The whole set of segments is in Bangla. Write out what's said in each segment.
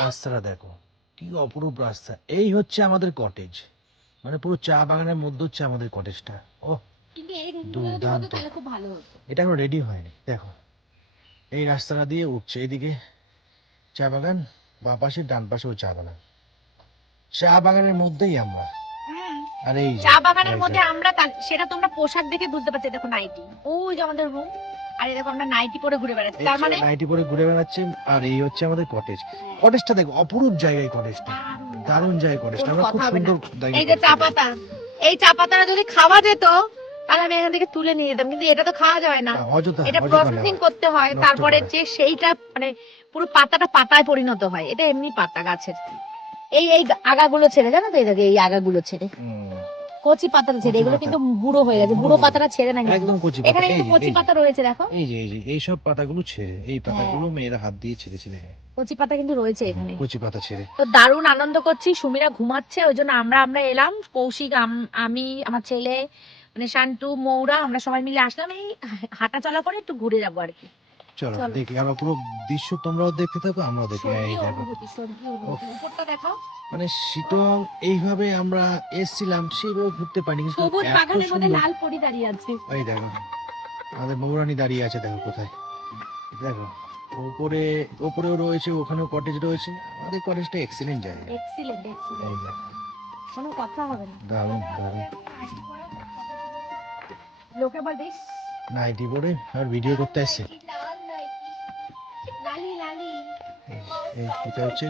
রাস্তাটা দেখো। কি অপরূপ রাস্তা। এই হচ্ছে আমাদের কটেজ মানে পুরো চা বাগানের মধ্যে হচ্ছে আমাদের কটেজটা ও দুর্দান্ত। এটা এখন রেডি হয়নি। দেখো এই রাস্তাটা দিয়ে উঠছে। এদিকে চা বাগান বা পাশে ডান পাশেও চা বাগান। চা বাগানের মধ্যেই আমরা। আর এই চা বাগানের মধ্যে আমরা সেটা তোমরা পোশাক দেখে বুঝতে পারছ। দেখো নাইটি। ওই যে আমাদের রুম আর দেখো আমরা নাইটি পরে ঘুরে বেড়াচ্ছি। তার মানে নাইটি পরে ঘুরে বেড়াচ্ছে আর এই হচ্ছে আমাদের কটেজ কটেজটা দেখো অপরূপ জায়গায় কটেজটা দারুণ। জায়গায় কটেজটা আমরা খুব। সুন্দর এই যে চা পাতা এই চা পাতাটা যদি খাওয়া যেত তাহলে আমি এখান থেকে তুলে নিয়ে যেতাম। কিন্তু এটা তো খাওয়া যায় না। অযথা এটা প্রসেসিং করতে হয়। তারপরে যে সেইটা মানে পুরো পাতাটা পাতায় পরিণত হয়। এটা এমনি পাতা গাছের। এই এই আগাগুলো ছেড়ে জানো তো এই এই আগাগুলো ছেড়ে। কচি পাতা ছেড়ে এগুলো কিন্তু বুড়ো হয়ে গেছে বুড়ো পাতাটা ছেড়ে না একদম কচি পাতা। এখানে কিন্তু কচি পাতা রয়েছে দেখো। এই যে এই যে এই সব পাতাগুলো ছেড়ে এই পাতাগুলো মেয়েরা হাত দিয়ে ছেড়ে ছেড়ে কচি পাতা কিন্তু রয়েছে এখানে। কচি পাতা ছেড়ে। তো দারুণ আনন্দ করছি সুমিরা ঘুমাচ্ছে ওই জন্য আমরা আমরা এলাম। কৌশিক আম- আমি আমার ছেলে মানে শান্তু মৌরা আমরা সবাই মিলে আসলাম। এই হাঁটা চলা করে একটু ঘুরে যাব আর কি। চলো। দেখি আমরা পুরো দৃশ্য তোমরাও দেখতে থাকো আমরাও দেখি এই দেখো। মানে শীতল এইভাবে আমরা এসছিলাম সেইভাবে ঘুরতে পারিনি কিন্তু সবুজ বাগানের মধ্যে লাল পরি দাঁড়িয়ে আছে। এই দেখো আমাদের মৌরানি দাঁড়িয়ে আছে দেখো কোথায়। দেখো উপরে উপরেও রয়েছে ওখানেও কটেজ রয়েছে। আমাদের কটেজটা এক্সিলেন্ট জায়গা। এক্সিলেন্ট এক্সিলেন্ট কোনো কথা হবে না। দারুণ দারুণ। লোকে বলবে নাইটি পরে আর ভিডিও করতে আসছে। এটা হচ্ছে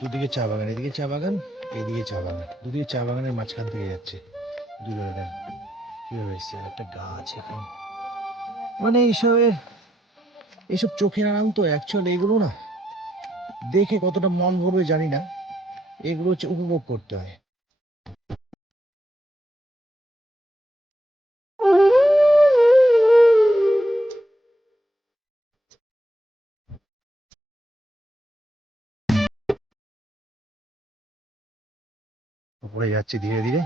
দুদিকে চা বাগান, এদিকে চা বাগান, এদিকে চা বাগান। দুদিকে চা বাগানের মাঝখান থেকে যাচ্ছে। দেন কীভাবে এসছে? একটা গাছ এখন। মানে এইসবের এইসব চোখে আরাম তো অ্যাকচুয়াল এগুলো না। দেখে কতটা মন ভরবে জানি না। এগুলো হচ্ছে উপভোগ করতে হয়। উপরে যাচ্ছি ধীরে ধীরে।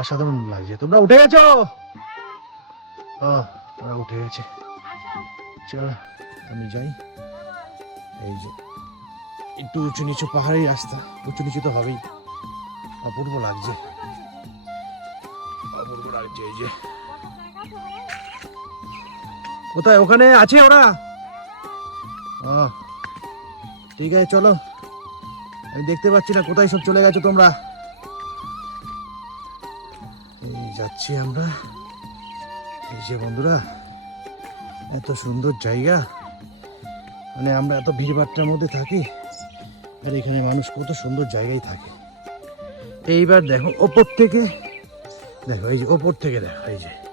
অসাধারণ লাগছে। তোমরা উঠে গেছো? ওরা উঠে গেছে। চলো, আমি যাই। এই যে, একটু উঁচু নিচু পাহাড়ি রাস্তা। উঁচু নিচু তো হবেই। অপূর্ব লাগছে। অপূর্ব লাগছে, এই যে। কোথায়? ওখানে আছে ওরা? ঠিক আছে, চলো। আমি দেখতে পাচ্ছি না কোথায় সব চলে গেছো তোমরা। যাচ্ছি আমরা। এই যে বন্ধুরা, এত সুন্দর জায়গা। মানে আমরা এত ভিড়ভাট্টার মধ্যে থাকি, আর এখানে মানুষ কত সুন্দর জায়গায় থাকে। এইবার দেখো, ওপর থেকে। দেখো, এই যে ওপর থেকে দেখো, এই যে।